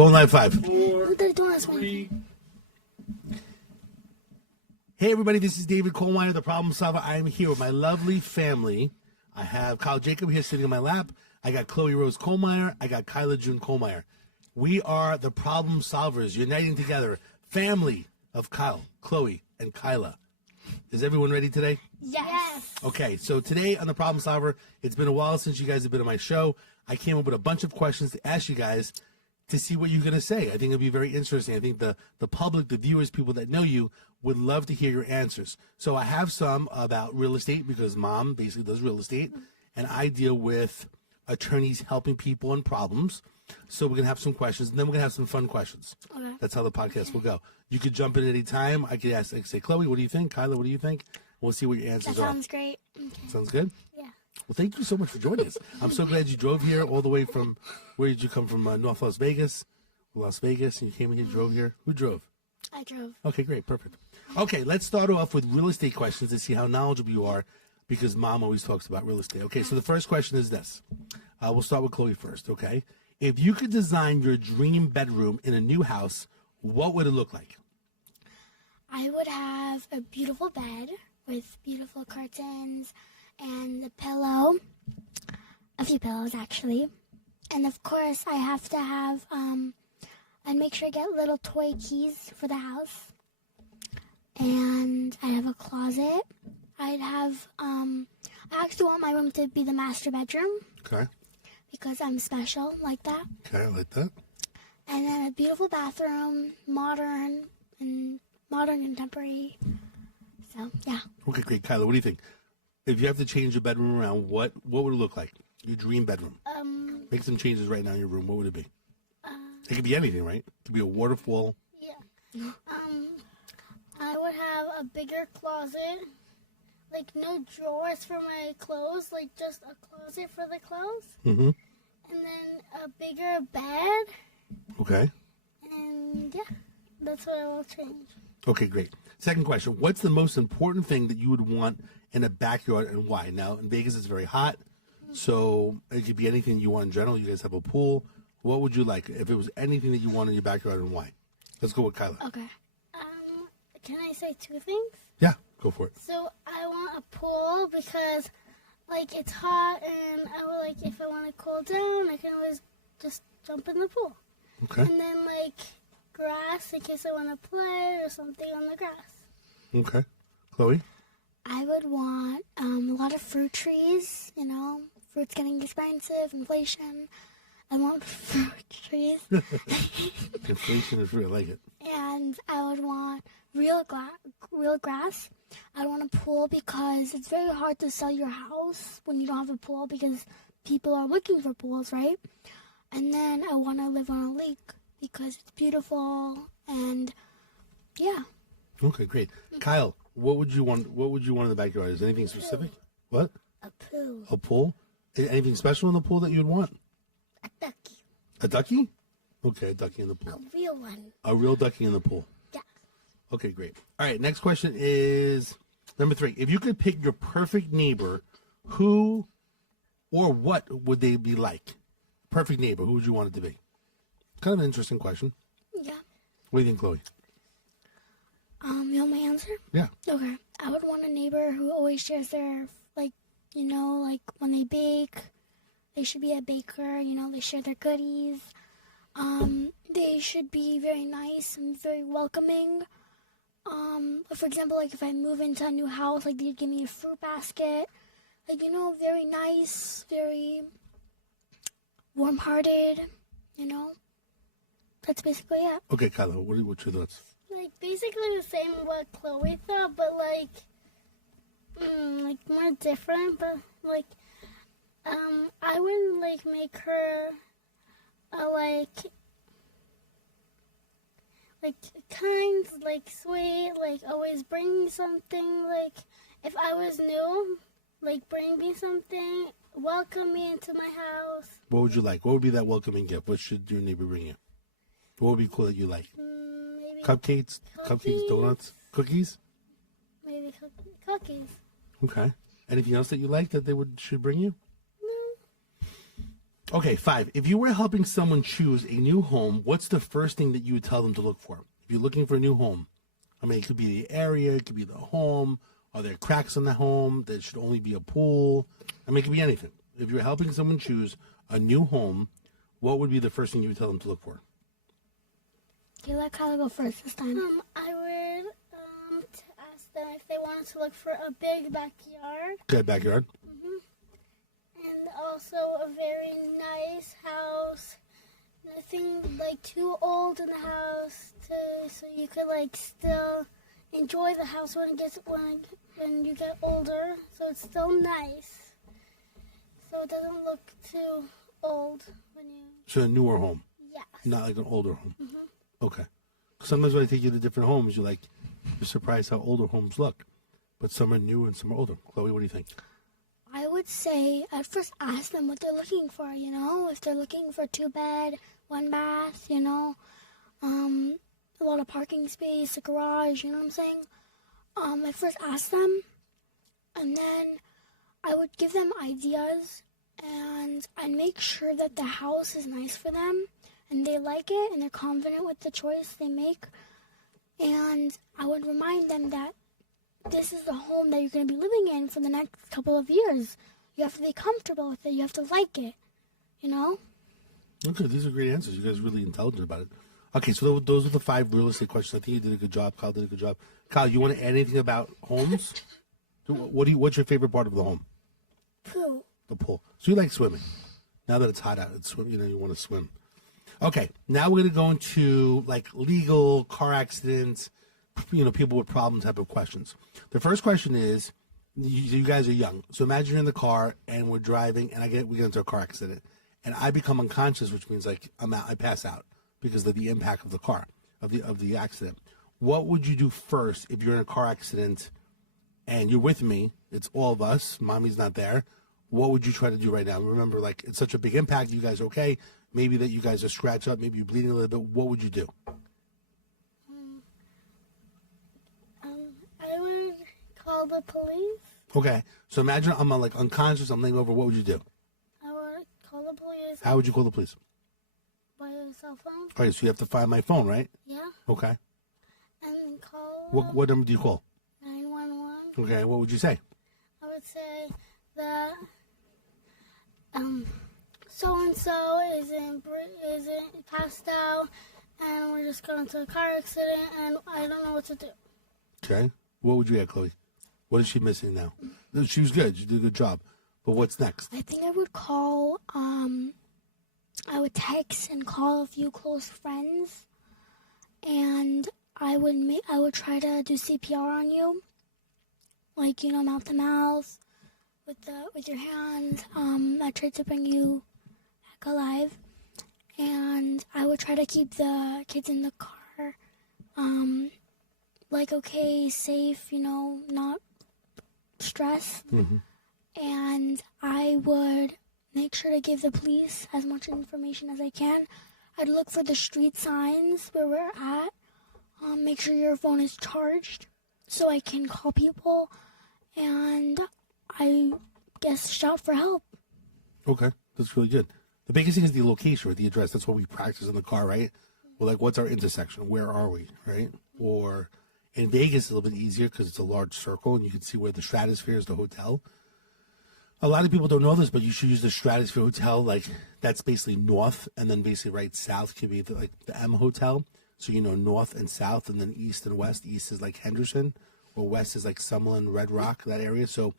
Going live 5. 4, 3. Hey everybody, this is David Kohlmeyer, the problem solver. I am here with my lovely family. I have Kyle Jacob here sitting on my lap. I got Chloe Rose Kohlmeyer. I got Kyla June Kohlmeyer. We are the problem solvers, uniting together. Family of Kyle, Chloe, and Kyla. Is everyone ready today? Yes. Okay, so today on the problem solver, it's been a while since you guys have been on my show. I came up with a bunch of questions to ask you guys to see what you're going to say. I think it'll be very interesting. I think the public, the viewers, people that know you would love to hear your answers. So I have some about real estate because Mom basically does real estate, and I deal with attorneys helping people in problems. So we're going to have some questions, and then we're going to have some fun questions. Okay. That's how the podcast will go. You could jump in at any time. I could ask, say, Chloe, what do you think? Kyla, what do you think? We'll see what your answers are. That sounds great. Okay. Sounds good? Yeah. Well, thank you so much for joining us. I'm so glad you drove here all the way from, where did you come from? North Las Vegas? Las Vegas, and you came here, drove here. Who drove? I drove. Okay, great, perfect. Okay, let's start off with real estate questions to see how knowledgeable you are, because Mom always talks about real estate. Okay, so the first question is this. We'll start with Chloe first, okay? If you could design your dream bedroom in a new house, what would it look like? I would have a beautiful bed with beautiful curtains and a pillow. A few pillows, actually. And, of course, I have to have, I'd make sure I get little toy keys for the house. And I have a closet. I'd have, I actually want my room to be the master bedroom. Okay. Because I'm special like that. Okay, I like that. And then a beautiful bathroom, modern contemporary. So, yeah. Okay, great. Kyla, what do you think? If you have to change your bedroom around, what would it look like? Your dream bedroom. Make some changes right now in your room. What would it be? It could be anything, right? It could be a waterfall. Yeah. I would have a bigger closet. Like, no drawers for my clothes. Like, just a closet for the clothes. Mm-hmm. And then a bigger bed. Okay. And, yeah, that's what I will change. Okay, great. Second question. What's the most important thing that you would want in a backyard and why? Now, in Vegas, it's very hot, so it could be anything you want in general. You guys have a pool. What would you like if it was anything that you want in your backyard and why? Let's go with Kyla. Okay. Can I say two things? Yeah, go for it. So I want a pool because, like, it's hot, and I would, like, if I want to cool down, I can always just jump in the pool. Okay. And then, like, grass in case I want to play or something on the grass. Okay. Chloe? I would want a lot of fruit trees, you know, fruit's getting expensive, inflation. I want fruit trees. Inflation is real, I like it. And I would want real grass. I want a pool because it's very hard to sell your house when you don't have a pool because people are looking for pools, right? And then I want to live on a lake because it's beautiful and yeah. Okay, great. Kyle, what would you want in the backyard? Is there anything specific? What? A pool. A pool? Anything special in the pool that you'd want? A ducky. A ducky? Okay, a ducky in the pool. A real one. A real ducky in the pool. Yeah. Okay, great. All right, next question is number 3. If you could pick your perfect neighbor, who or what would they be like? Perfect neighbor, who would you want it to be? Kind of an interesting question. Yeah. What do you think, Chloe? You want my answer? Yeah. Okay. I would want a neighbor who always shares their, like, you know, like when they bake, they should be a baker, you know, they share their goodies. They should be very nice and very welcoming. For example, like if I move into a new house, like they'd give me a fruit basket. Like, you know, very nice, very warm-hearted, you know. That's basically it. Okay, Kyla, what's your thoughts? Like, basically the same what Chloe thought, but, like more different, but, like, I would, like, make her, kind, like, sweet, like, always bring me something, like, if I was new, like, bring me something, welcome me into my house. What would you like? What would be that welcoming gift? What should your neighbor bring you? What would be cool that you like? Maybe Cupcakes, donuts, cookies? Maybe cookies. Okay. Anything else that you like that they should bring you? No. Okay, 5. If you were helping someone choose a new home, what's the first thing that you would tell them to look for? If you're looking for a new home, I mean, it could be the area, it could be the home. Are there cracks in the home? There should only be a pool. I mean, it could be anything. If you're helping someone choose a new home, what would be the first thing you would tell them to look for? Okay, let Kyla go first this time. I would ask them if they wanted to look for a big backyard. Good backyard. And also a very nice house. Nothing like too old in the house, so you could like still enjoy the house when you get older. So it's still nice. So it doesn't look too old when you. So a newer home, Yes. not like an older home. Okay. Sometimes when I take you to different homes, you're surprised how older homes look, but some are new and some are older. Chloe, what do you think? I would say I'd first ask them what they're looking for, you know, if they're looking for 2-bed, 1 bath, you know, a lot of parking space, a garage, you know what I'm saying? I'd first ask them, and then I would give them ideas, and I'd make sure that the house is nice for them, and they like it, and they're confident with the choice they make, and I would remind them that this is the home that you're going to be living in for the next couple of years. You have to be comfortable with it. You have to like it, you know? Okay, these are great answers. You guys are really intelligent about it. Okay, so those are the 5 real estate questions. I think you did a good job. Kyle did a good job. Kyle, you want to add anything about homes? What's your favorite part of the home? Poo. The pool. So you like swimming. Now that it's hot out, you want to swim. Okay, now we're going to go into like legal, car accidents, people with problem type of questions. The first question is, you guys are young. So imagine you're in the car and we're driving and we get into a car accident and I become unconscious, which means like I pass out because of the impact of the car, of the accident. What would you do first if you're in a car accident and you're with me? It's all of us. Mommy's not there. What would you try to do right now? Remember, like, it's such a big impact. You guys are okay? Maybe that you guys are scratched up. Maybe you're bleeding a little bit. What would you do? I would call the police. Okay. So imagine I'm like unconscious. I'm laying over. What would you do? I would call the police How would you call the police? by a cell phone. All right. So you have to find my phone, right? Yeah. Okay. And call What number do you call? 911. Okay. What would you say? I would say that so and so isn't passed out, and we're just going to a car accident, and I don't know what to do. Okay. What would you add, Chloe? What is she missing now? She was good. She did a good job. But what's next? I think I would call, I would text and call a few close friends, and I would try to do CPR on you, like, mouth to mouth, with your hands. I tried to bring you back alive, and I would try to keep the kids in the car, okay, safe, not stressed. Mm-hmm. And I would make sure to give the police as much information as I can. I'd look for the street signs where we're at. Make sure your phone is charged so I can call people. And I guess shout for help. Okay. That's really good. The biggest thing is the location or the address. That's what we practice in the car, right? Well, like, what's our intersection? Where are we, right? Or in Vegas, it's a little bit easier because it's a large circle and you can see where the Stratosphere is, the hotel. A lot of people don't know this, but you should use the Stratosphere Hotel. Like, that's basically north, and then basically right south can be the M Hotel. So, north and south, and then east and west. East is like Henderson, or west is like Summerlin, Red Rock, that area. So,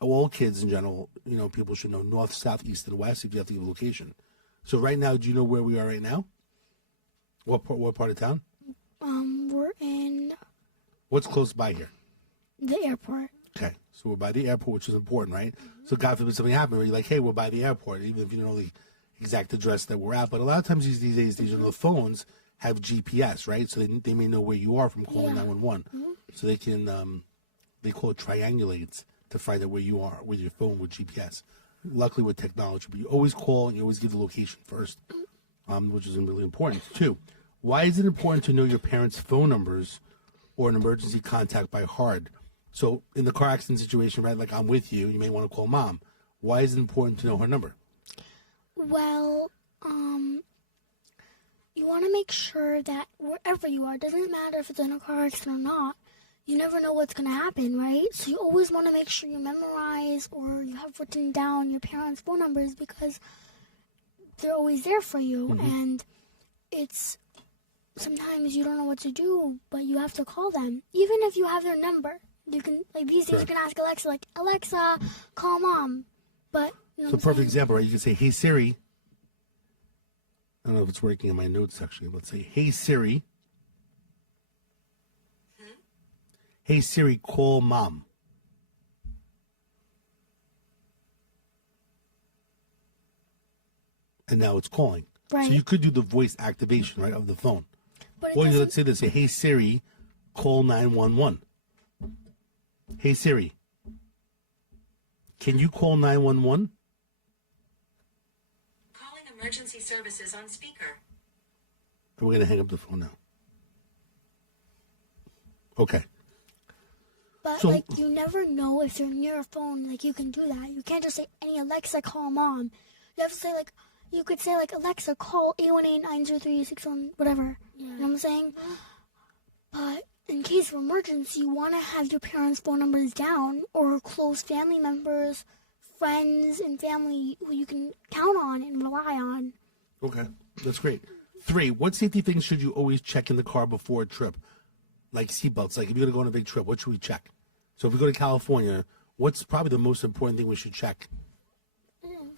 all kids in general, people should know north, south, east, and west if you have to give a location. So, right now, do you know where we are right now? What part of town? We're in What's close by here? the airport. Okay, so we're by the airport, which is important, right? So God forbid something happened, where you're like, hey, we're by the airport, even if you don't know the exact address that we're at. But a lot of times these days, these phones have GPS, right? So they may know where you are from calling 911. So they can, they call it triangulates to find out where you are with your phone with GPS. Luckily with technology, but you always call and you always give the location first, which is really important too. Why is it important to know your parents' phone numbers or an emergency contact by heart? So in the car accident situation, right, like I'm with you, you may want to call mom. Why is it important to know her number? Well, you want to make sure that wherever you are, doesn't matter if it's in a car accident or not, you never know what's going to happen, right? So you always want to make sure you memorize or you have written down your parents' phone numbers because they're always there for you. And it's sometimes you don't know what to do, but you have to call them. Even if you have their number, you can, like these days, you can ask Alexa, like, Alexa, call mom. But, you know So perfect example, right? You can say, hey, Siri. I don't know if it's working in my notes, actually. Let's say, hey, Siri. Hey, Siri, call mom. And now it's calling. Right. So you could do the voice activation, right, of the phone. But it Or doesn't- let's say this, say, hey, Siri, call 911. Hey, Siri, can you call 911? Calling emergency services on speaker. We're going to hang up the phone now. Okay. But, So- like, you never know if you're near a phone. Like, you can do that. You can't just say, any Alexa, call mom. You have to say, like, you could say, like, Alexa, call 818-903-61, whatever. You know what I'm saying? But in case of emergency, you want to have your parents' phone numbers down or close family members, friends, and family who you can count on and rely on. Okay. That's great. 3, what safety things should you always check in the car before a trip? Like seatbelts. Like if you're going to go on a big trip, what should we check? So if we go to California, what's probably the most important thing we should check?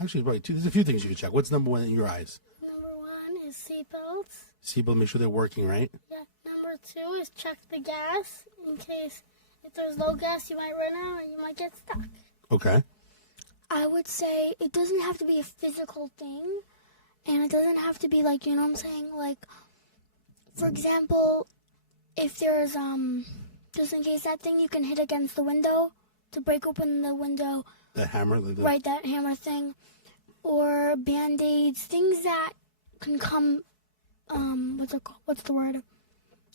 Actually, probably 2. There's a few things you can check. What's number 1 in your eyes? Number 1 is seatbelts. Seatbelt, make sure they're working, right? Yeah. Number 2 is check the gas in case if there's low gas, you might run out and you might get stuck. Okay. I would say it doesn't have to be a physical thing, and it doesn't have to be like, you know what I'm saying? Like, for example, if there's, just in case that thing you can hit against the window to break open the window, The hammer? Like the, right, that hammer thing, or Band-Aids, things that can come, what's the word?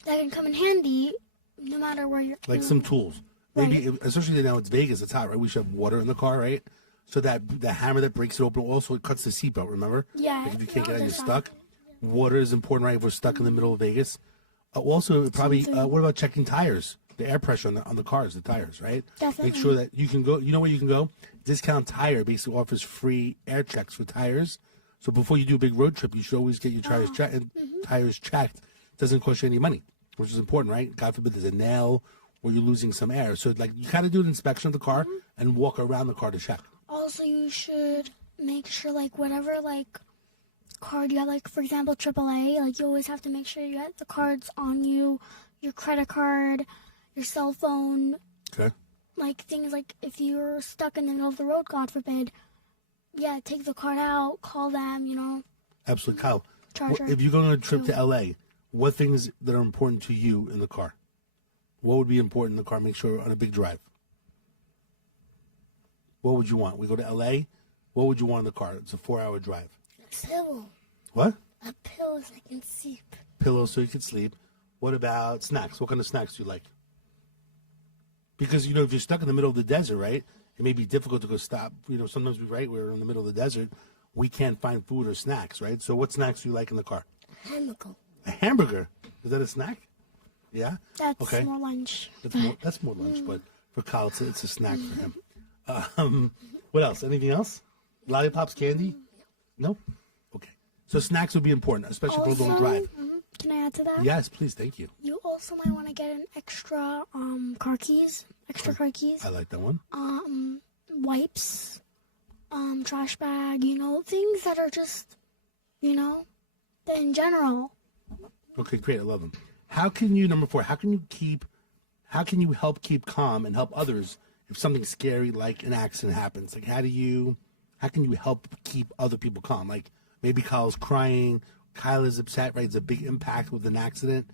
That can come in handy no matter where you're. Like some tools. Maybe, especially now it's Vegas, it's hot, right? We should have water in the car, right? So that the hammer that breaks it open also it cuts the seatbelt, remember? Yeah. Like if you can't get out, you're there's stuck. Water is important, right? If we're stuck in the middle of Vegas. Also, probably, what about checking tires? The air pressure on the cars, the tires, right? Definitely. Make sure that you can go, you know where you can go? Discount Tire basically offers free air checks for tires. So before you do a big road trip, you should always get your tires checked. And tires checked. Doesn't cost you any money, which is important, right? God forbid there's a nail or you're losing some air. So like you kind of do an inspection of the car and walk around the car to check. Also, you should make sure, like, whatever, like, card you have, like, for example, AAA, like, you always have to make sure you have the cards on you, your credit card, your cell phone, Okay. like, things like if you're stuck in the middle of the road, God forbid, yeah, take the card out, call them, you know, Absolutely. Kyle, charger. if you're going on a trip to LA, what things that are important to you in the car? What would be important in the car? Make sure on a big drive. What would you want? We go to LA. What would you want in the car? It's a 4-hour drive. A pillow. What? A pillow so I can sleep. Pillow so you can sleep. What about snacks? What kind of snacks do you like? Because, you know, if you're stuck in the middle of the desert, right, it may be difficult to go stop. You know, sometimes we're in the middle of the desert. We can't find food or snacks, right? So what snacks do you like in the car? Hamburger. A hamburger. Is that a snack? Yeah? That's Okay. more lunch. That's more lunch, but for Kyle, it's a snack for him. What else? Anything else? Lollipops, candy? No? Okay. So snacks would be important, especially for a long drive. Can I add to that? Yes, please. Thank you. You also might want to get an extra car keys, I like that one. wipes, trash bag, you know, things that are just, you know, in general. Okay, great. I love them. How can you, number 4, how can you help keep calm and help others if something scary like an accident happens? Like how can you help keep other people calm? Like maybe Kyle's crying, Kyla's upset, right? It's a big impact with an accident.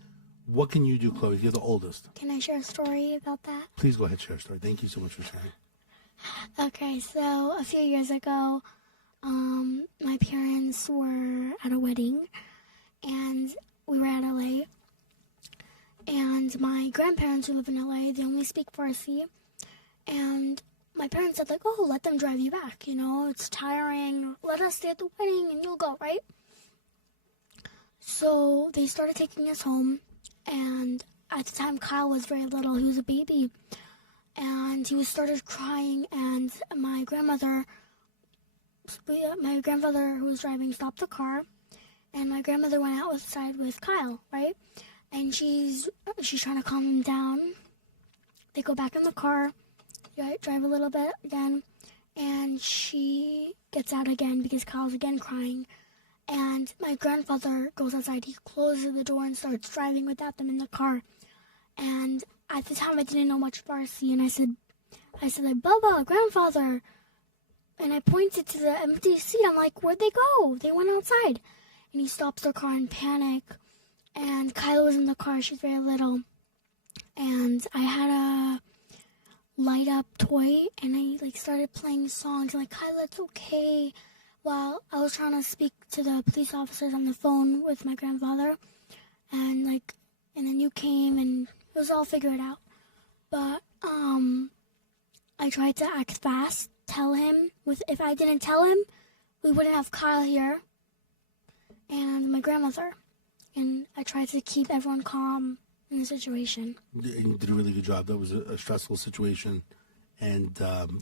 What can you do, Chloe? You're the oldest. Can I share a story about that? Please go ahead, share a story. Thank you so much for sharing. Okay, so a few years ago, my parents were at a wedding, and we were at LA. And my grandparents who live in LA, they only speak Farsi. And my parents said, like, oh, let them drive you back, you know, it's tiring, let us stay at the wedding and you'll go, right? So they started taking us home, and at the time Kyle was very little. He was a baby, and he started crying, and my grandmother who was driving stopped the car, and my grandmother went outside with Kyle, right? And she's trying to calm him down. They go back in the car, drive a little bit again, and she gets out again because Kyle's again crying. And my grandfather goes outside. He closes the door and starts driving without them in the car. And at the time, I didn't know much Farsi, and I said, Baba, grandfather. And I pointed to the empty seat. I'm like, where'd they go? They went outside. And he stops their car in panic. And Kyla was in the car. She's very little. And I had a light up toy, and I started playing songs. I'm like, Kyla, it's okay. While I was trying to speak to the police officers on the phone with my grandfather, and then you came, and it was all figured out. But I tried to act fast, tell him. If I didn't tell him, we wouldn't have Kyle here and my grandmother. And I tried to keep everyone calm in the situation. You did a really good job. That was a stressful situation, and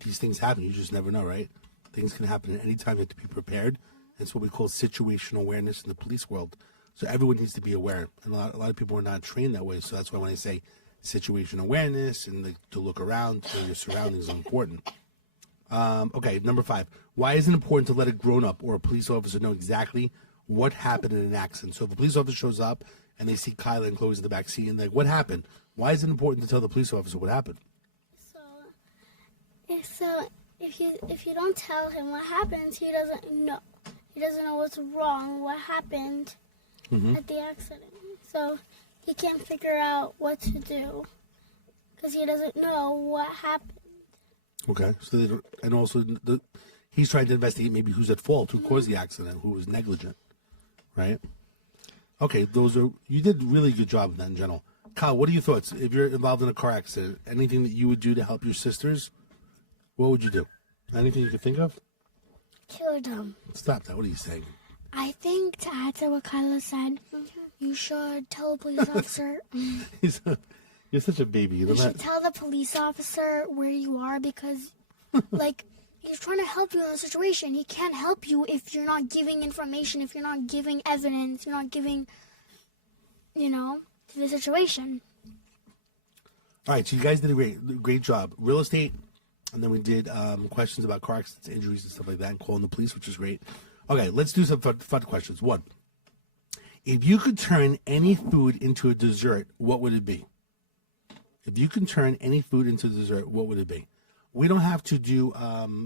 these things happen. You just never know, right? Things can happen at any time. You have to be prepared. It's what we call situational awareness in the police world. So everyone needs to be aware. And a lot of people are not trained that way. So that's why when I say situational awareness and to look around, to your surroundings is important. Okay, number 5. Why is it important to let a grown-up or a police officer know exactly what happened in an accident? So if a police officer shows up and they see Kyla and Chloe's in the back seat and what happened? Why is it important to tell the police officer what happened? So if you don't tell him what happened, he doesn't know. He doesn't know what's wrong, what happened at the accident. So he can't figure out what to do because he doesn't know what happened. Okay. So and also he's trying to investigate maybe who's at fault, who caused the accident, who was negligent, right? Okay, you did a really good job of that in general. Kyle, what are your thoughts? If you're involved in a car accident, anything that you would do to help your sisters, what would you do? Anything you could think of? Kill them. Stop that. What are you saying? I think to add to what Kyla said, you should tell a police officer. You're such a baby. You should tell the police officer where you are because, he's trying to help you in the situation. He can't help you if you're not giving information, if you're not giving evidence, you're not giving, to the situation. All right, so you guys did a great job. Real estate, and then we did questions about car accidents, injuries, and stuff like that, and calling the police, which is great. Okay, let's do some fun questions. 1, if you could turn any food into a dessert, what would it be? If you can turn any food into dessert, what would it be? We don't have to do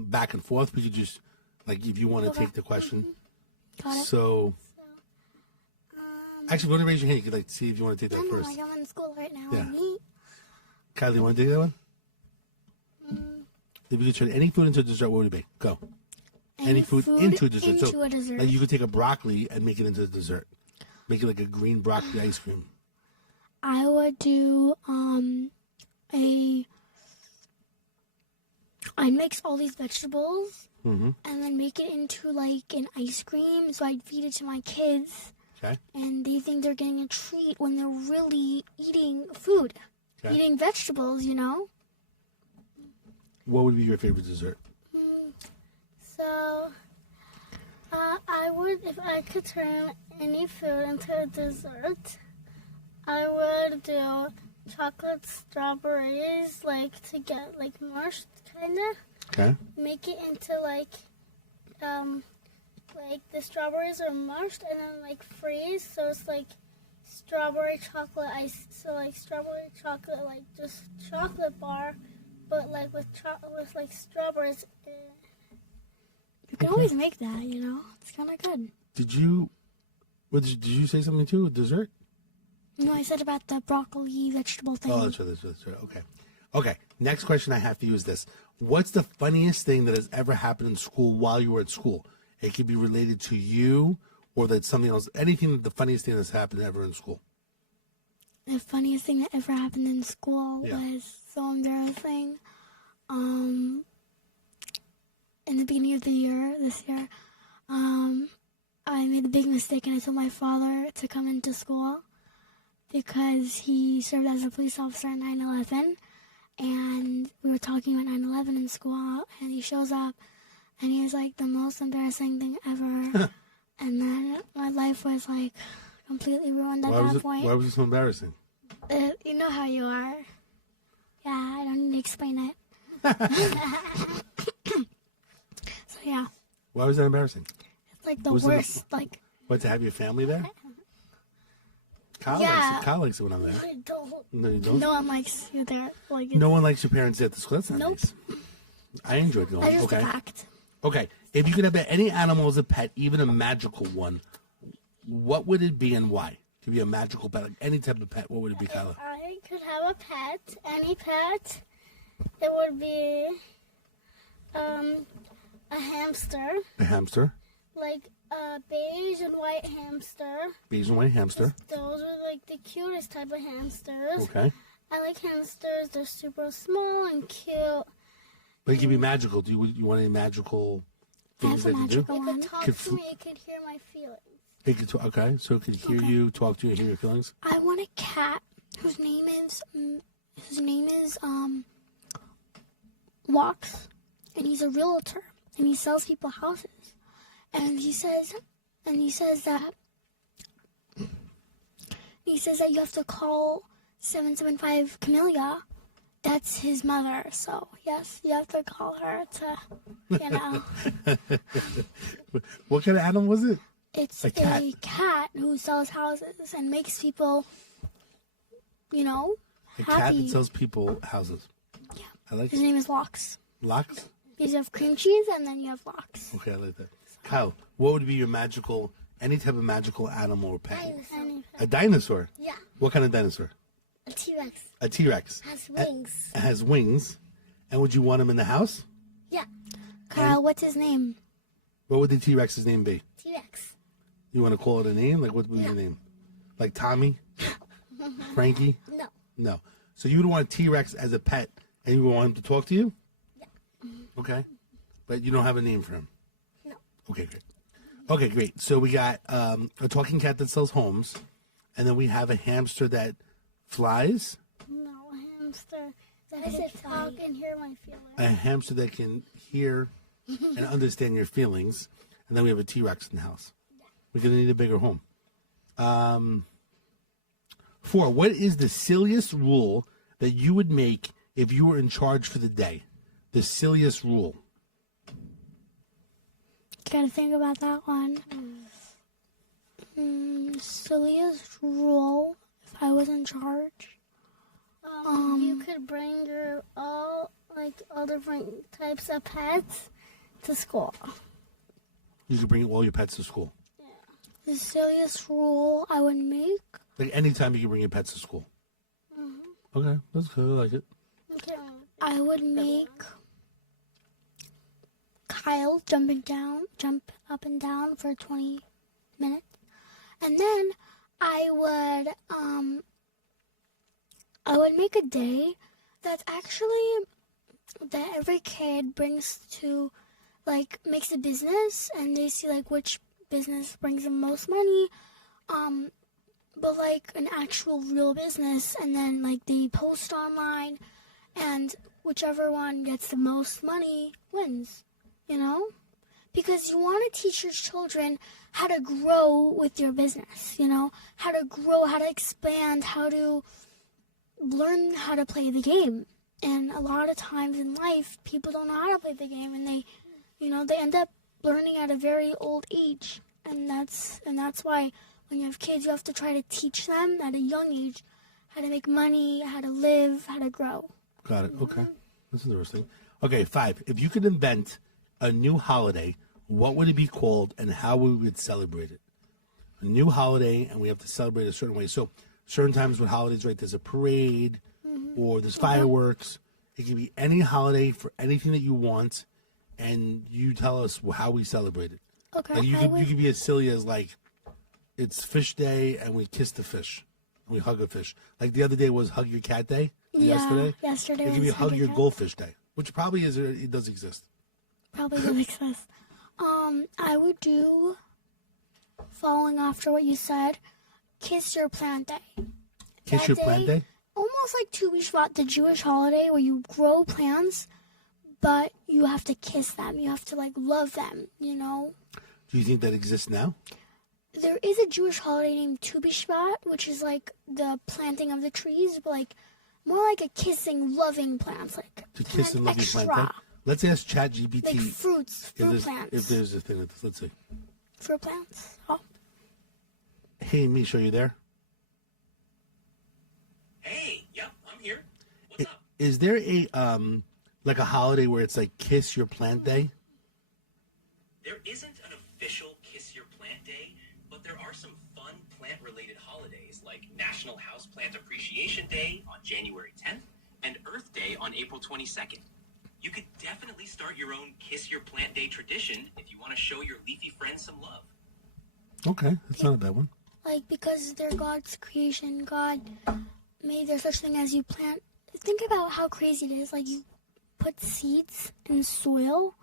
back and forth. We could just, if you want to take the question. Got it. So actually, want to raise your hand? You could see if you want to take that first. I'm in school right now. Yeah. Kylie, you want to take that one? If you could turn any food into a dessert, what would it be? Go. Any food into a dessert. Into a dessert. You could take a broccoli and make it into a dessert. Make it like a green broccoli ice cream. I would do I'd mix all these vegetables and then make it into an ice cream. So I'd feed it to my kids. Okay. And they think they're getting a treat when they're really eating food, eating vegetables, What would be your favorite dessert? So I would, if I could turn any food into a dessert, I would do chocolate strawberries, to get mushed, kind of. Okay. Make it into the strawberries are mushed and then freeze, so it's strawberry chocolate ice. So strawberry chocolate, just chocolate bar, but with strawberries. You can always make that, It's kind of good. Did you say something too? Dessert? No, I said about the broccoli vegetable thing. Oh, that's right. Okay. Next question I have for you is this. What's the funniest thing that has ever happened in school while you were at school? It could be related to you or that's something else. Anything, the funniest thing that's happened ever in school. The funniest thing that ever happened in school was so embarrassing. In the beginning of this year, made a big mistake, and I told my father to come into school because he served as a police officer at 9/11, and we were talking about 9/11 in school, and he shows up, and he was like the most embarrassing thing ever, and then my life was like completely ruined at that point. Why was it so embarrassing? You know how you are. Yeah, I don't need to explain it. So yeah, Why was that embarrassing? it's like the Was it- worst. Like, What, to have your family there? Kyle Yeah. likes it when I'm there. I don't. No, you don't? no one likes you there. Like, No one likes your parents at the school. That's not Nope. nice. I enjoyed going. that's just Okay. a fact. Okay. If you could have any animal as a pet, even a magical one, what would it be and why? To be a magical pet, like any type of pet, what would it be, Kyla? I could have a pet, any pet. It would be a hamster, A hamster, like a beige and white hamster. beige and white hamster. Those are like the cutest type of hamsters. Okay. I like hamsters. They're super small and cute. But it could be magical. Do you want any magical things That's a that you do? magical It one. could talk Could to me. It could hear my feelings. It could okay, so it could hear you, talk to you, hear your feelings. I want a cat whose name is Walks, and he's a realtor, and he sells people houses, and he says that you have to call 775 Camellia. That's his mother. So yes, you have to call her to, you know. What kind of animal was it? It's A cat. a cat who sells houses and makes people, you know, A cat happy. that sells people houses. Yeah. I like His it. name is Locks. Locks? You have cream cheese and then you have Locks. Okay, I like that. Kyle, what would be your magical, any type of magical animal or pet? Any pet. A dinosaur? Yeah, What kind of dinosaur? a T-Rex A T-Rex. has wings. It has wings. And would you want him in the house? Yeah, Kyle, what's his name? What would the T-Rex's name be? T-Rex. You want to call it a name? Like, what would be the name? Like Tommy? Frankie? No, No. So you would want a T-Rex as a pet, and you would want him to talk to you? Yeah. Okay. But you don't have a name for him? No. Okay, great. Okay, great. So we got a talking cat that sells homes, and then we have a hamster that flies, no hamster that can talk and hear my feelings. a hamster that can hear and understand your feelings, and then we have a T-Rex in the house. We're going to need a bigger home. 4, what is the silliest rule that you would make if you were in charge for the day? The silliest rule. Gotta think about that one. Silliest rule if I was in charge. You could bring your all different types of pets to school. You could bring all your pets to school. The silliest rule I would make. Like anytime you can bring your pets to school. Okay, that's good. I like it. Okay. I would make Kyle jump up and down for 20 minutes. And then I would make a day that's actually that every kid brings to, like, makes a business, and they see, like, which business brings them most money, but, like, an actual real business, and then, like, they post online, and whichever one gets the most money wins, you know? Because you want to teach your children how to grow with your business, you know? How to grow, how to expand, how to learn how to play the game. And a lot of times in life, people don't know how to play the game, and they end up learning at a very old age. And that's why when you have kids, you have to try to teach them at a young age how to make money, how to live, how to grow. Got it. Okay. That's interesting. Okay, 5. If you could invent a new holiday, what would it be called and how we would celebrate it? A new holiday, and we have to celebrate a certain way. So certain times with holidays, right, there's a parade or there's fireworks. It can be any holiday for anything that you want, and you tell us how we celebrate it. Okay. Like you could be as silly as, like, it's fish day and we kiss the fish. And we hug a fish. Like the other day was hug your cat day. Yesterday. Yesterday It could be was hug your cat. goldfish day, which probably is, it does exist. Probably doesn't exist. I would do following after what you said, Kiss Your Plant Day. Kiss That Your Plant Day? Almost like Tu B'Shvat, the Jewish holiday where you grow plants, but you have to kiss them. You have to, like, love them, you know? Do you think that exists now? There is a Jewish holiday named Tu B'Shvat, which is like the planting of the trees, but like more like a kissing, loving plants, like To kiss and love your extra, plant day? Let's ask ChatGPT like fruit plants. if there's a thing like this. Let's see. Fruit plants. Oh, Hey, Misha, are you there? Hey, yep, I'm here. What's up? Is there a like a holiday where it's like Kiss Your Plant Day? There isn't an official Kiss Your Plant Day, but there are some fun plant-related holidays like National Houseplant Appreciation Day on January 10th and Earth Day on April 22nd. You could definitely start your own Kiss Your Plant Day tradition if you want to show your leafy friends some love. Okay, that's not a bad one. like because they're God's creation. God made there such thing as you plant. Think about how crazy it is. Like you put seeds in soil,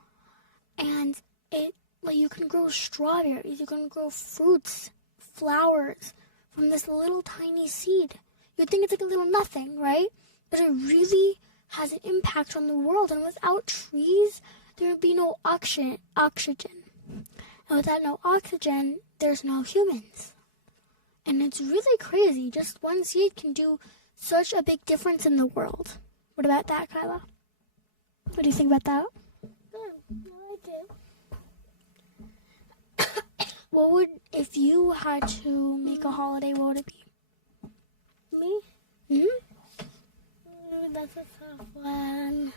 and it like you can grow strawberries, you can grow fruits, flowers from this little tiny seed. You'd think it's like a little nothing, right? But it really has an impact on the world. And without trees, there would be no oxygen. And without no oxygen, there's no humans. And it's really crazy. Just one seed can do such a big difference in the world. What about that, Kyla? What do you think about that? Good. I like it. What would, if you had to make a holiday, what would it be? Me? Mm-hmm. That's a tough one.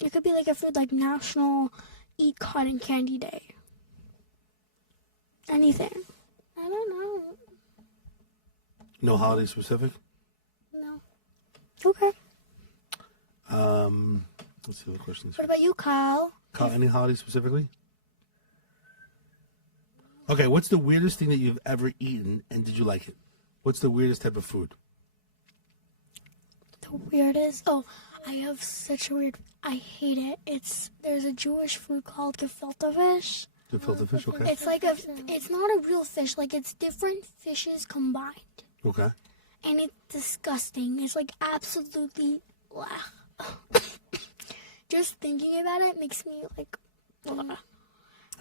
It could be like a food like National Eat Cotton Candy Day. Anything. I don't know. No holiday specific? No. Okay. Let's see what questions. What about you, Kyle? Any holiday specifically? Okay, what's the weirdest thing that you've ever eaten, and did you like it? What's the weirdest type of food? The weirdest. Oh, I have such a weird. I hate it. There's a Jewish food called gefilte fish. Gefilte fish, okay. It's like it's not a real fish. Like it's different fishes combined, Okay. and it's disgusting. It's like absolutely. Just thinking about it makes me like.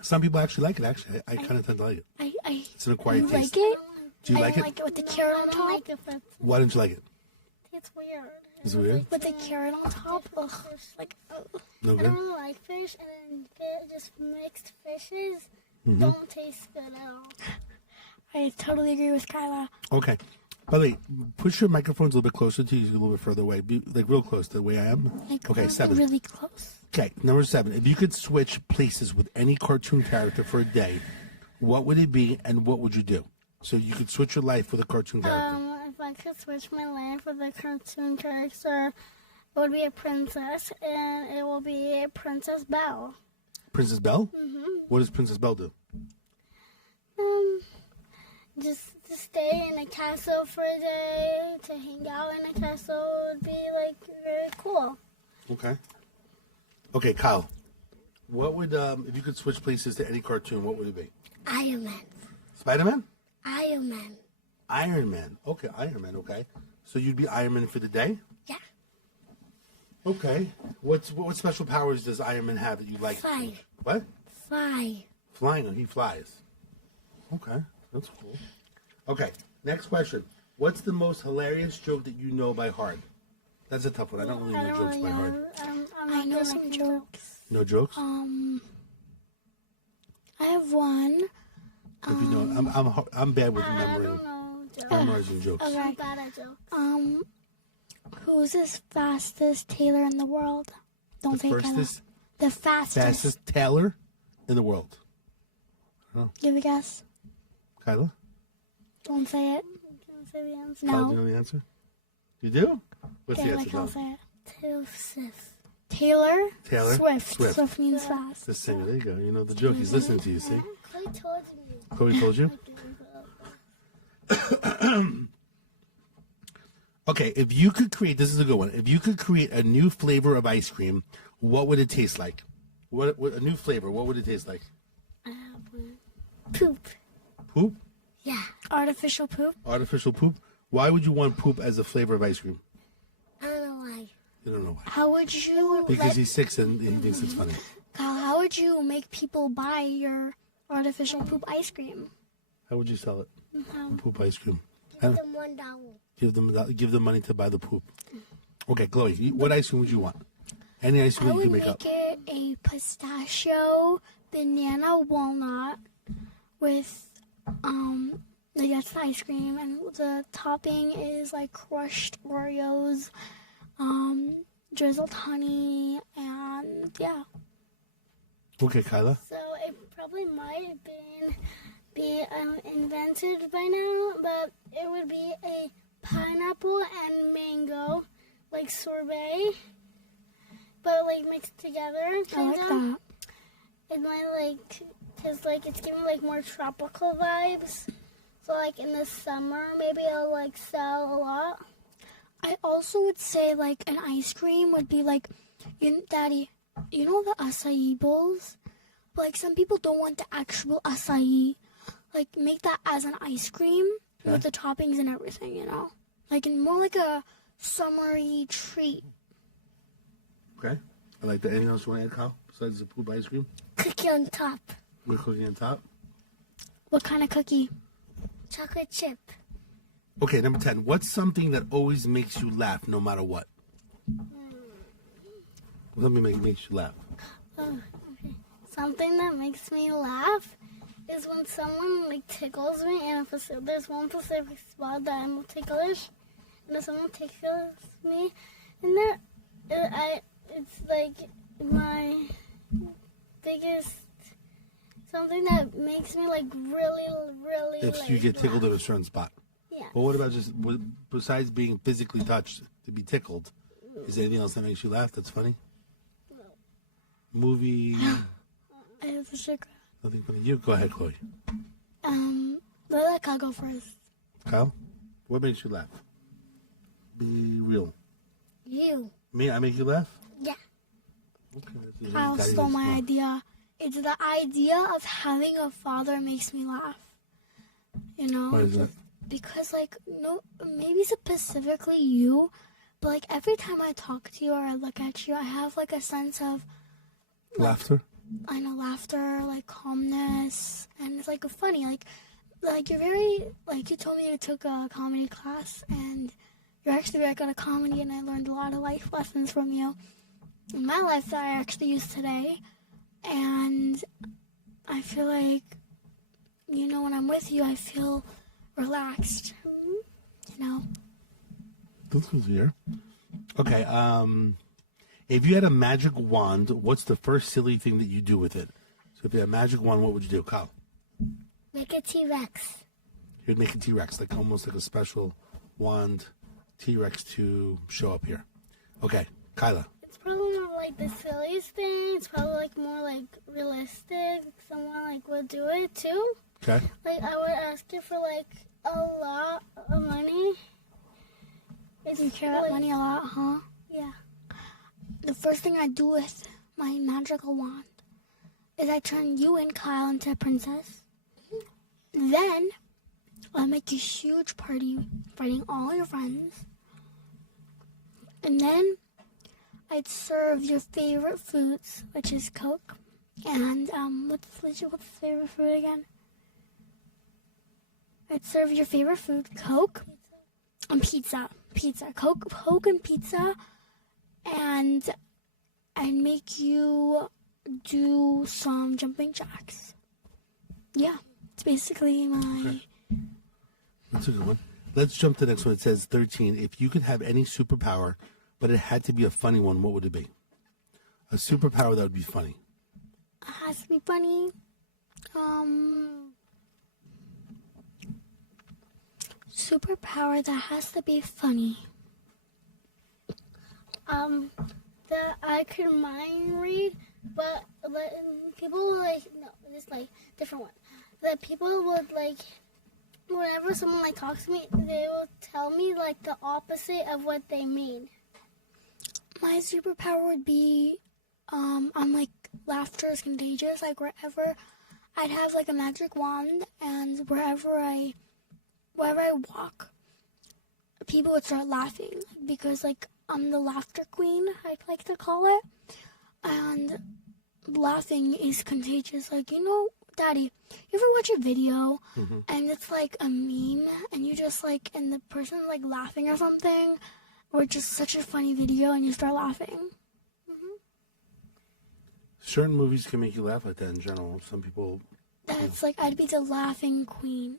Some people actually like it, actually. I kind of tend to like it. It's an acquired You taste. like it? Do you I like don't it? like it with the carrot on I don't top. like it, but Why don't you like it? it's weird. Is it weird? With the carrot on top. Ugh. Like. Ugh. No I good? don't really like fish, and just mixed fishes Mm-hmm. don't taste good at all. I totally agree with Kyla. Okay. By the way, push your microphones a little bit closer to you, a little bit further away. Be like real close to the way I am. Like, Okay, 7. Really close. Okay, number 7. If you could switch places with any cartoon character for a day, what would it be and what would you do? So you could switch your life with a cartoon character. If I could switch my life with a cartoon character, it would be a princess, and it will be Princess Belle. Princess Belle? Mm-hmm. What does Princess Belle do? Just to stay in a castle for a day, to hang out in a castle would be like very cool. Okay. Okay, Kyle. What would, if you could switch places to any cartoon, what would it be? Iron Man. Spider-Man? Iron Man. Iron Man. Okay, Iron Man, okay. So you'd be Iron Man for the day? Yeah. Okay. What special powers does Iron Man have that you like? Fly. What? Fly. Flying. Oh, he flies. Okay, that's cool. Okay, next question. What's the most hilarious joke that you know by heart? That's a tough one. I don't really know jokes by heart. I know some jokes. No jokes? I have one. If you know, I'm bad with memorizing jokes. Okay. I'm bad at jokes. Who's the fastest tailor in the world? Don't say Kyla. The fastest. tailor in the world. Give a guess. Kyla? Don't say it. Can I say the answer? Kyle, do No. you know the answer? You do? What's Okay, the like answer? I'll Kyle? say it. Taylor Swift. Taylor. Taylor? Swift. Swift. Swift means fast. The singer. There you go. You know the joke. He's listening to you, see? Chloe told me. Chloe told you? Okay, if you could create, this is a good one. If you could create a new flavor of ice cream, what would it taste like? What a new flavor, what would it taste like? I have one. Poop. Poop? Yeah. Artificial poop? Artificial poop? Why would you want poop as a flavor of ice cream? I don't know why. You don't know why. How would you, Because he's 6 and he thinks it's funny. Kyle, how would you make people buy your artificial poop ice cream? How would you sell it? Poop ice cream. Give them $1. Give them money to buy the poop. Okay, Chloe, what ice cream would you want? Any ice cream I you would can make make up. it a pistachio banana walnut with like that's the ice cream, and the topping is like crushed Oreos, drizzled honey, and yeah. Okay, Kyla. So it probably might have be invented by now, but it would be a pineapple and mango, like sorbet, but like mixed together. I like that. It might cause like it's giving like more tropical vibes. So like in the summer, maybe it'll like sell a lot. I also would say like an ice cream would be like, Daddy, you know the acai bowls? But like some people don't want the actual acai. Like make that as an ice cream with the toppings and everything, you know? Like more like a summery treat. Okay. I like that. Anything else you want to add, Kyle? Besides the poop ice cream? Cookie on top. With cookie on top? What kind of cookie? Chocolate chip. Okay, number 10. What's something that always makes you laugh no matter what? Something makes you laugh. Oh, okay. Something that makes me laugh is when someone like tickles me, and if there's one specific spot that I'm ticklish, and if someone tickles me, and it's like my biggest something that makes me like really. If like, you get tickled laugh. at a certain spot. Yeah. Well, what about besides being physically touched, to be tickled, is there anything else that makes you laugh that's funny? No. Movie? I have a sugar. Nothing funny. You go ahead, Chloe. Let Kyle go first. Kyle, what makes you laugh? Be real. You. Me? I make you laugh? Yeah. Okay. Kyle Daddy stole is my smart. idea. It's the idea of having a father makes me laugh. You know? Why is that? Because, like, no, maybe specifically you, but, like, every time I talk to you or I look at you, I have, like, a sense of, Laughter? I know, laughter, like, calmness, and it's, like, funny. Like you're very, like, you told me you took a comedy class, and you're actually very good at comedy, and I learned a lot of life lessons from you in my life that I actually use today, and I feel like, you know, when I'm with you, I feel relaxed, you know. That's good to hear. Okay, if you had a magic wand, what's the first silly thing that you do with it? So if you had a magic wand, what would you do, Kyle? Make a T-Rex. You'd make a T-Rex, like almost like a special wand T-Rex to show up here. Okay, Kyla. It's probably not like the silliest thing. It's probably like more like realistic. Someone like would do it too. Okay. Like I would ask you for like a lot of money. You care about money a lot, huh? Yeah. The first thing I do with my magical wand is I turn you and Kyle into a princess. Then I'll make a huge party, inviting all your friends. And then I'd serve your favorite foods, which is Coke. And what's your favorite food again? I'd serve your favorite food, Coke, and pizza. Coke and pizza. And I'd make you do some jumping jacks. Yeah, it's basically my... Okay. That's a good one. Let's jump to the next one. It says 13. If you could have any superpower, but it had to be a funny one, what would it be? A superpower that would be funny. It has to be funny. Superpower that has to be funny. That I could mind read, but people would like, no, it's like different one. That people would like, whenever someone like talks to me, they will tell me like the opposite of what they mean. My superpower would be, I'm like, laughter is contagious. Like wherever I'd have like a magic wand, and wherever I walk, people would start laughing because like I'm the laughter queen, I'd like to call it. And laughing is contagious. Like, Daddy, you ever watch a video and it's like a meme and you just like, and the person like laughing or something, or just such a funny video and you start laughing? Certain movies can make you laugh like that in general. Some people. That's like, I'd be the laughing queen.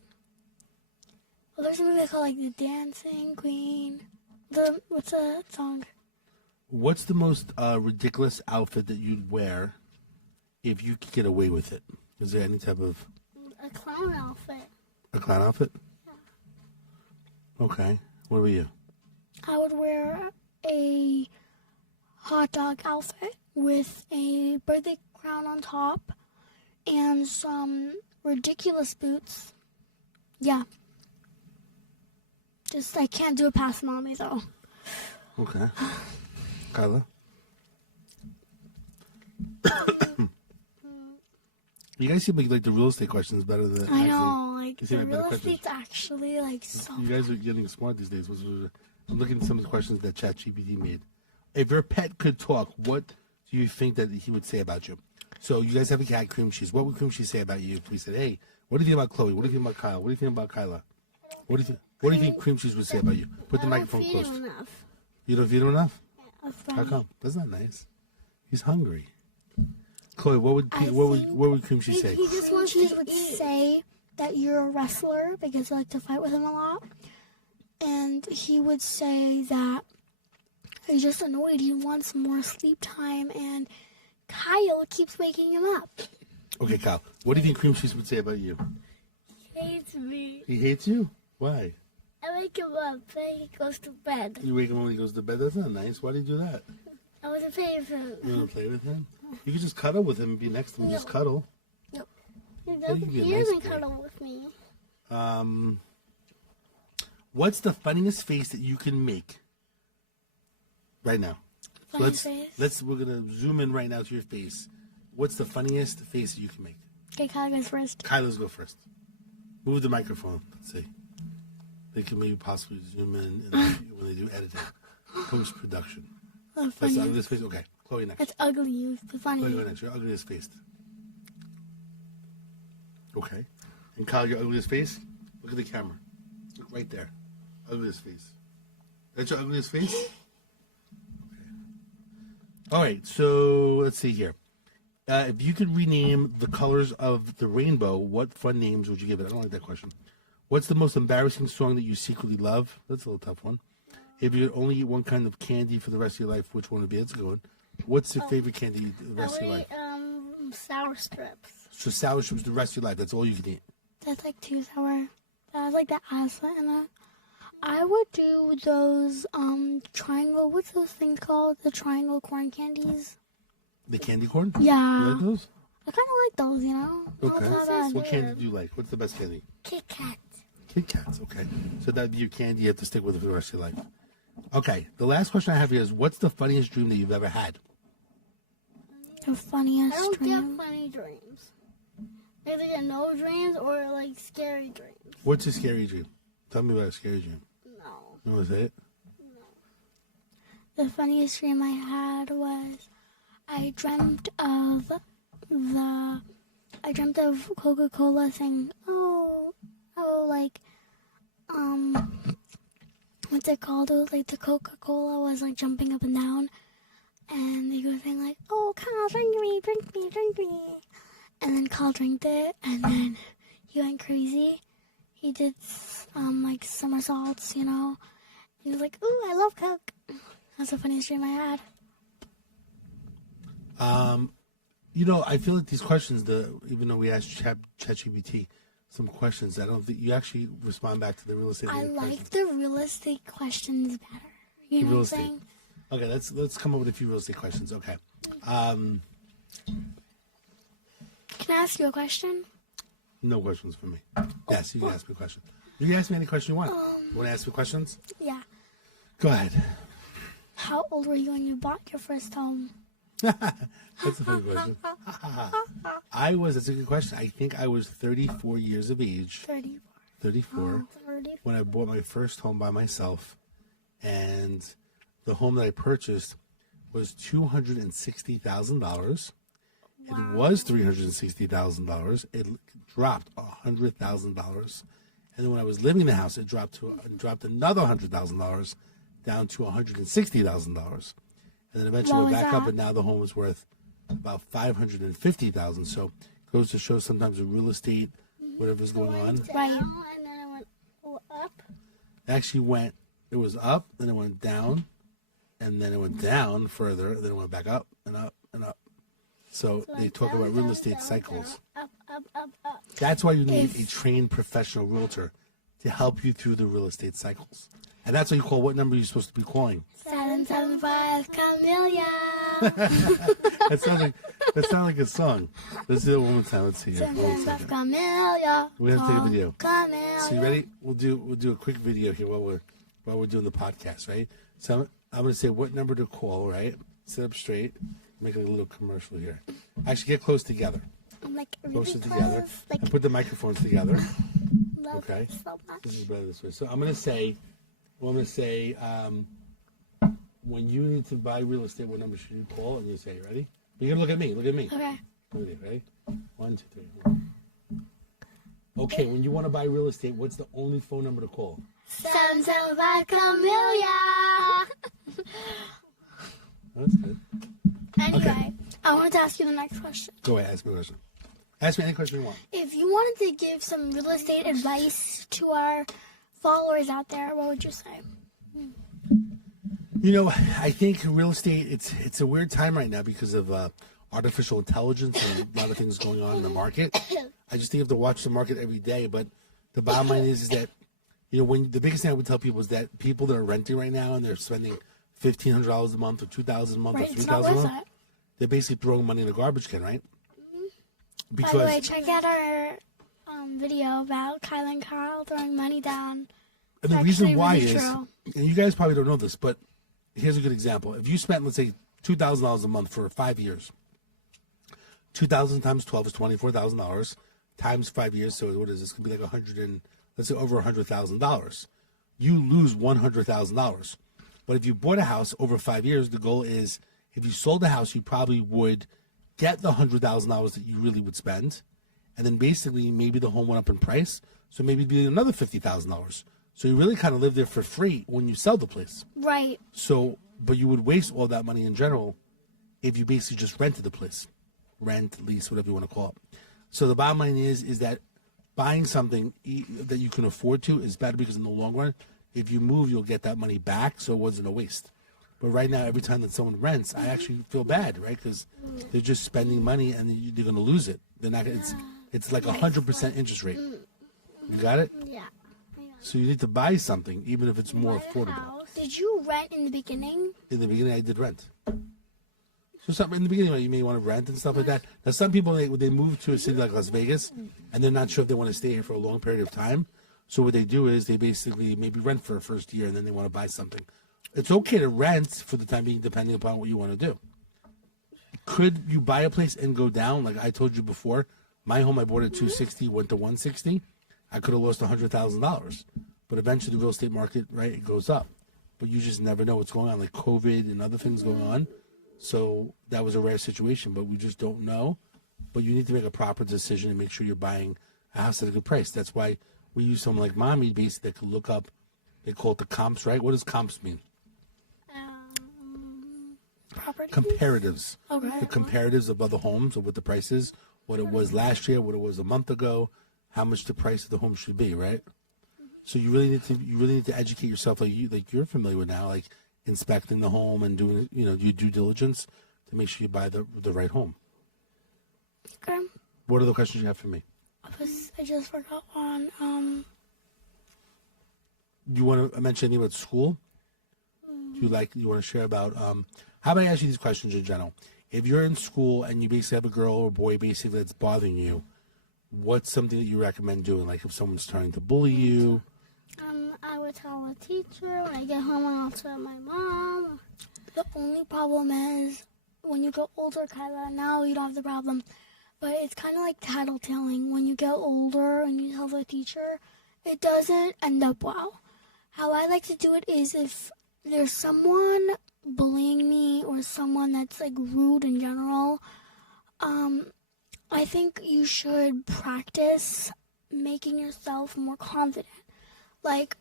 Well, there's a movie called like The Dancing Queen. What's the song? What's the most ridiculous outfit that you'd wear if you could get away with it? Is there any type of... A clown outfit. A clown outfit? Yeah. Okay. What about you? I would wear a hot dog outfit with a birthday crown on top and some ridiculous boots. Yeah. Just, I can't do it past mommy, though. Okay. Kyla? You guys seem like the real estate questions better than... I know, like, You seem the like better real questions. estate's actually, like, so... You guys are getting smart these days. I'm looking at some of the questions that ChatGPT made. If your pet could talk, what do you think that he would say about you? So you guys have a cat, Cream Cheese. What would Cream Cheese say about you if we said, hey, what do you think about Chloe? What do you think about Kyle? What do you think about Kyla? What do you think Cream Cheese would say about you? Put the microphone I don't feed close. him enough. You don't feed him enough? That's How funny. come? That's not nice. He's hungry. Chloe, what would Cream Cheese say? He just wants to She would eat. say that you're a wrestler because I like to fight with him a lot. And he would say that he's just annoyed. He wants more sleep time, and Kyle keeps waking him up. Okay, Kyle. What do you think Cream Cheese would say about you? He hates me. He hates you? Why? I wake him up, then he goes to bed. You wake him when he goes to bed? That's not nice. Why do you do that? I was afraid of him. You want to play with him? You can just cuddle with him and be next to him. Just cuddle. He you doesn't, be a he nice doesn't boy. cuddle with me. What's the funniest face that you can make right now? So Funny face? we're gonna zoom in right now to your face. What's the funniest face that you can make? Okay, Kyle goes first. Kyla's go first. Move the microphone. Let's see. They can maybe possibly zoom in when they do editing, post production. The That's the funniest. ugliest face. Okay, Chloe next. That's ugly, but funny. Chloe, go next. Your ugliest face. Okay. And Kyle, your ugliest face? Look at the camera. Look right there. Ugliest face. That's your ugliest face? Okay. All right, so let's see here. If you could rename the colors of the rainbow, what fun names would you give it? I don't like that question. What's the most embarrassing song that you secretly love? That's a little tough one. If you could only eat one kind of candy for the rest of your life, which one would be? That's a good one. What's your favorite candy to eat the I rest of would your eat life? sour strips. So sour strips the rest of your life. That's all you can eat. That's like too sour. That's like the acid in it. I would do those triangle. What's those things called? The triangle corn candies. The candy corn? Yeah. You like those? I kind of like those, you know. Okay. Not bad. What candy do you like? What's the best candy? Kit Kat. Kit Kats. Okay. So that'd be your candy you have to stick with it for the rest of your life. Okay. The last question I have here is, what's the funniest dream that you've ever had? The funniest I don't dream. get funny dreams. Either get no dreams or like scary dreams. What's a scary dream? Tell me about a scary dream. No. You want to say it? The funniest dream I had was I dreamt of Coca-Cola saying, like, what's it called? It was like the Coca-Cola was like jumping up and down, and they were saying like, oh, Kyle, drink me, drink me, drink me. And then Kyle drank it, and then he went crazy. He did like somersaults, you know. And he was like, ooh, I love Coke. That's the funniest dream I had. I feel like these questions, even though we asked ChatGPT some questions, I don't think you actually respond back to the real estate. I questions. like the real estate questions better. You know Real what I'm estate. saying? Okay, let's come up with a few real estate questions. Okay. Can I ask you a question? No questions for me. Yes, you can ask me a question. You can ask me any question you want. You want to ask me questions? Yeah. Go ahead. How old were you when you bought your first home? That's a funny question. That's a good question. I think I was 34 years of age. 34. 34. 30. When I bought my first home by myself. And the home that I purchased was $260,000. It was $360,000. It dropped $100,000. And then when I was living in the house, it dropped another $100,000 down to $160,000. And then eventually went back up, and now the home is worth about $550,000. So it goes to show sometimes with real estate, whatever's going on. Right. And then it went up. It was up, then it went down, and then it went down further, then it went back up and up and up. So they talk about real estate cycles. Up. That's why you need a trained professional realtor to help you through the real estate cycles. And that's what you call, what number you're supposed to be calling. 775 Camellia. That sounds like a song. Let's do it one more time. Let's see here. 775 Camellia. We're gonna take a video. Camellia. So you ready? We'll do a quick video here while we're doing the podcast, right? So I'm gonna say what number to call, right? Sit up straight. Make a little commercial here. Actually, get close together. I'm like really Closer close. together. Like, And put the microphones together. love Okay. it so much. This is better this way. So I'm gonna say, when you need to buy real estate, what number should you call? And you say, ready? But you're gonna look at me. Look at me. Okay. Ready? 1, 2, 3, 4. Okay, when you want to buy real estate, what's the only phone number to call? 775 Camellia. That's good. Anyway, I wanted to ask you the next question. Go ahead, ask me a question. Ask me any question you want. If you wanted to give some real estate advice to our followers out there, what would you say? You know, I think real estate, it's a weird time right now because of artificial intelligence and a lot of things going on in the market. I just think you have to watch the market every day. But the bottom line is that, you know, when the biggest thing I would tell people is that people that are renting right now and they're spending $1,500 a month or $2,000 a month Right, or it's not $3,000 a worth month, it. they're basically throwing money in the garbage can, right? By the way, check out our video about Kyla and Kyle throwing money down. And the It's reason actually why really is, true. and you guys probably don't know this, but here's a good example. If you spent, let's say, $2,000 a month for 5 years, 2,000 times 12 is $24,000 times 5 years. So what is this? Could be like let's say over $100,000. You lose $100,000. But if you bought a house over 5 years, the goal is if you sold the house, you probably would get the $100,000 that you really would spend, and then basically maybe the home went up in price, so maybe it'd be another $50,000. So you really kind of live there for free when you sell the place. Right. So, but you would waste all that money in general if you basically just rented the place, rent, lease, whatever you want to call it. So the bottom line is that buying something that you can afford to is better because in the long run, if you move, you'll get that money back, so it wasn't a waste. But right now, every time that someone rents, I actually feel bad, right? Because they're just spending money and they're going to lose it. They're not. It's like 100% interest rate. You got it? Yeah. So you need to buy something, even if it's more affordable. Did you rent in the beginning? In the beginning, I did rent. So something in the beginning, you may want to rent and stuff like that. Now, some people, they move to a city like Las Vegas, and they're not sure if they want to stay here for a long period of time. So what they do is they basically maybe rent for a first year, and then they want to buy something. It's okay to rent for the time being, depending upon what you want to do. Could you buy a place and go down? Like I told you before, my home I bought at $260, went to $160. I could have lost $100,000. But eventually the real estate market, right, it goes up. But you just never know what's going on, like COVID and other things going on. So that was a rare situation, but we just don't know. But you need to make a proper decision and make sure you're buying a house at a good price. That's why we use someone like Mommy, basically, that could look up, they call it the comps, right? What does comps mean? Property? Comparatives. Okay. The comparatives of other homes, of what the price is, what it was last year, what it was a month ago, how much the price of the home should be, right? So you really need to educate yourself, like you're familiar with now, like inspecting the home and doing your due diligence to make sure you buy the right home. Okay. What are the questions you have for me? I just forgot one. You want to mention anything about school? You want to share about how about I ask you these questions in general? If you're in school and you basically have a girl or boy basically that's bothering you, what's something that you recommend doing? Like if someone's trying to bully you? I would tell the teacher when I get home, and I'll tell my mom. The only problem is when you get older, Kyla, now you don't have the problem. But it's kind of like tattletaling. When you get older and you tell the teacher, it doesn't end up well. How I like to do it is if there's someone bullying me or someone that's like rude in general, I think you should practice making yourself more confident. Like,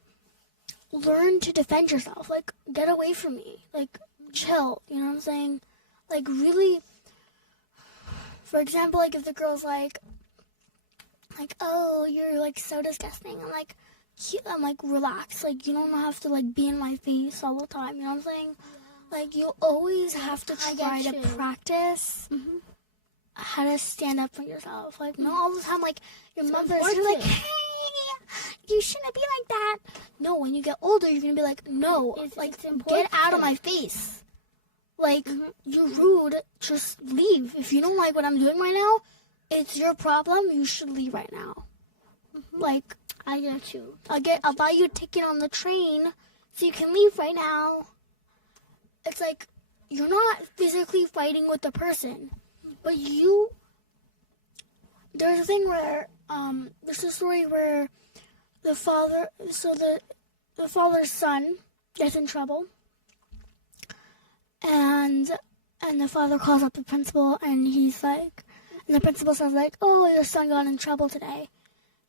learn to defend yourself. Like, get away from me. Like, chill. You know what I'm saying? Like, really, for example, like if the girl's like, oh, you're like so disgusting. I'm like, relax. Like, you don't have to like be in my face all the time. You know what I'm saying? Like, you always have to try to practice how to stand up for yourself. Like, not all the time, like, your mother's like, hey, you shouldn't be like that. No, when you get older, you're going to be like, no, like, get out of my face. Like, you're rude, just leave. If you don't like what I'm doing right now, it's your problem. You should leave right now. Like, I get you. I'll buy you a ticket on the train so you can leave right now. It's like, you're not physically fighting with the person, but there's a thing where, there's a story where the father's son gets in trouble, and the father calls up the principal, and the principal says like, oh, your son got in trouble today.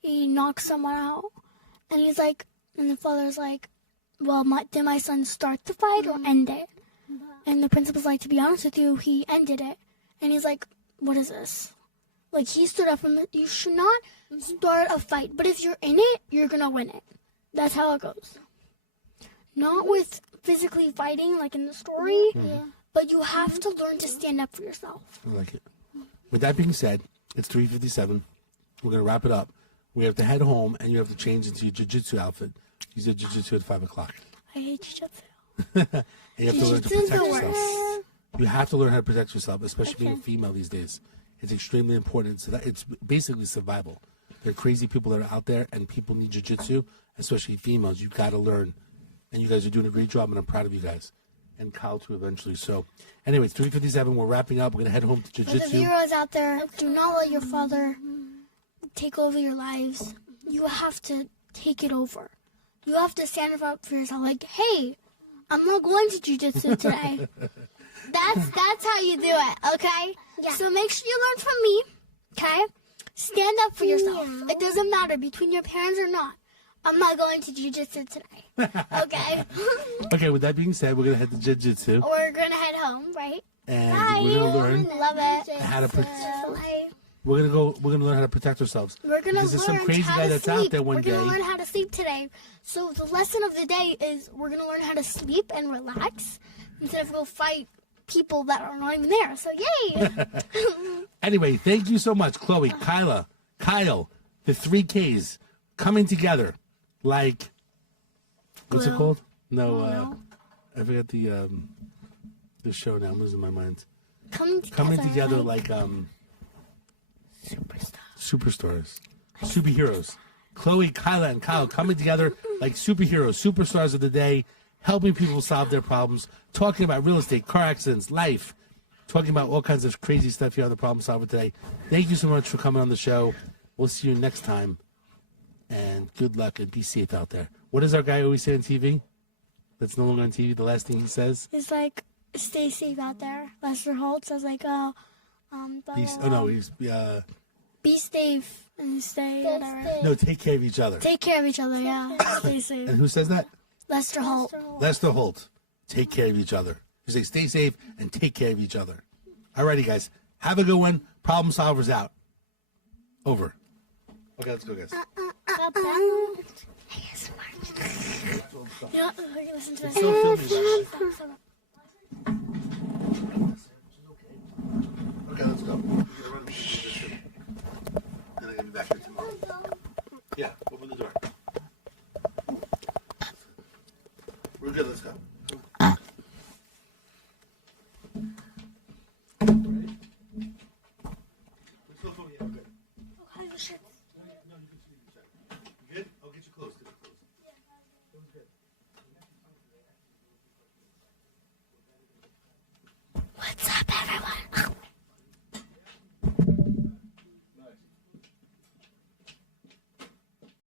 He knocked someone out. And the father's like, well, did my son start the fight or end it? And the principal's like, to be honest with you, he ended it. And he's like, what is this? Like, he stood up from it. You should not start a fight. But if you're in it, you're going to win it. That's how it goes. Not with physically fighting, like in the story, but you have to learn to stand up for yourself. I like it. With that being said, it's 3:57. We're going to wrap it up. We have to head home, and you have to change into your jiu-jitsu outfit. You did jiu-jitsu at 5 o'clock. I hate jiu-jitsu. And you have to learn to Jiu-jitsu's protect the yourself. worst. You have to learn how to protect yourself, especially being a female these days. It's extremely important. So that it's basically survival. There are crazy people that are out there, and people need jiu-jitsu, especially females. You've got to learn. And you guys are doing a great job, and I'm proud of you guys. And Kyle, too, eventually. So, anyway, it's 3:57. We're wrapping up. We're going to head home to For the jiu-jitsu. viewers out there, do not let your father take over your lives. You have to take it over. You have to stand up for yourself. Like, hey, I'm not going to jiu-jitsu today. That's how you do it, okay? Yeah. So make sure you learn from me, okay? Stand up for yourself. It doesn't matter between your parents or not. I'm not going to jiu-jitsu today, okay? Okay, with that being said, we're going to head to jiu-jitsu. We're going to head home, right? And Bye. we're going to learn Love it. how to Bye. We're gonna learn how to protect ourselves. We're gonna because there's some learn crazy how guy to that's sleep. out there one day. We're gonna learn how to sleep today. So the lesson of the day is we're gonna learn how to sleep and relax instead of go fight people that are not even there. So yay! Anyway, thank you so much, Chloe, Kyla, Kyle, the 3Ks coming together like what's it called? No, I forgot the show now. I'm losing my mind. Coming together like superstars, superheroes. Chloe, Kyla, and Kyle coming together like superheroes, superstars of the day, helping people solve their problems, talking about real estate, car accidents, life, talking about all kinds of crazy stuff here on the Problem Solver today. Thank you so much for coming on the show. We'll see you next time, and good luck and be safe out there. What does our guy always say on TV? That's no longer on TV. The last thing he says? It's like, stay safe out there. Lester Holt says like, be safe and stay whatever. No, take care of each other. Take care of each other, yeah. Stay safe. And who says that? Lester Holt. Lester Holt. Take care of each other. You say stay safe and take care of each other. Alrighty, guys. Have a good one. Problem Solvers out. Over. Okay, let's go, guys. You know, listen to this. It's so filmy. Okay, let's go. And I'm gonna be back here tomorrow. Yeah.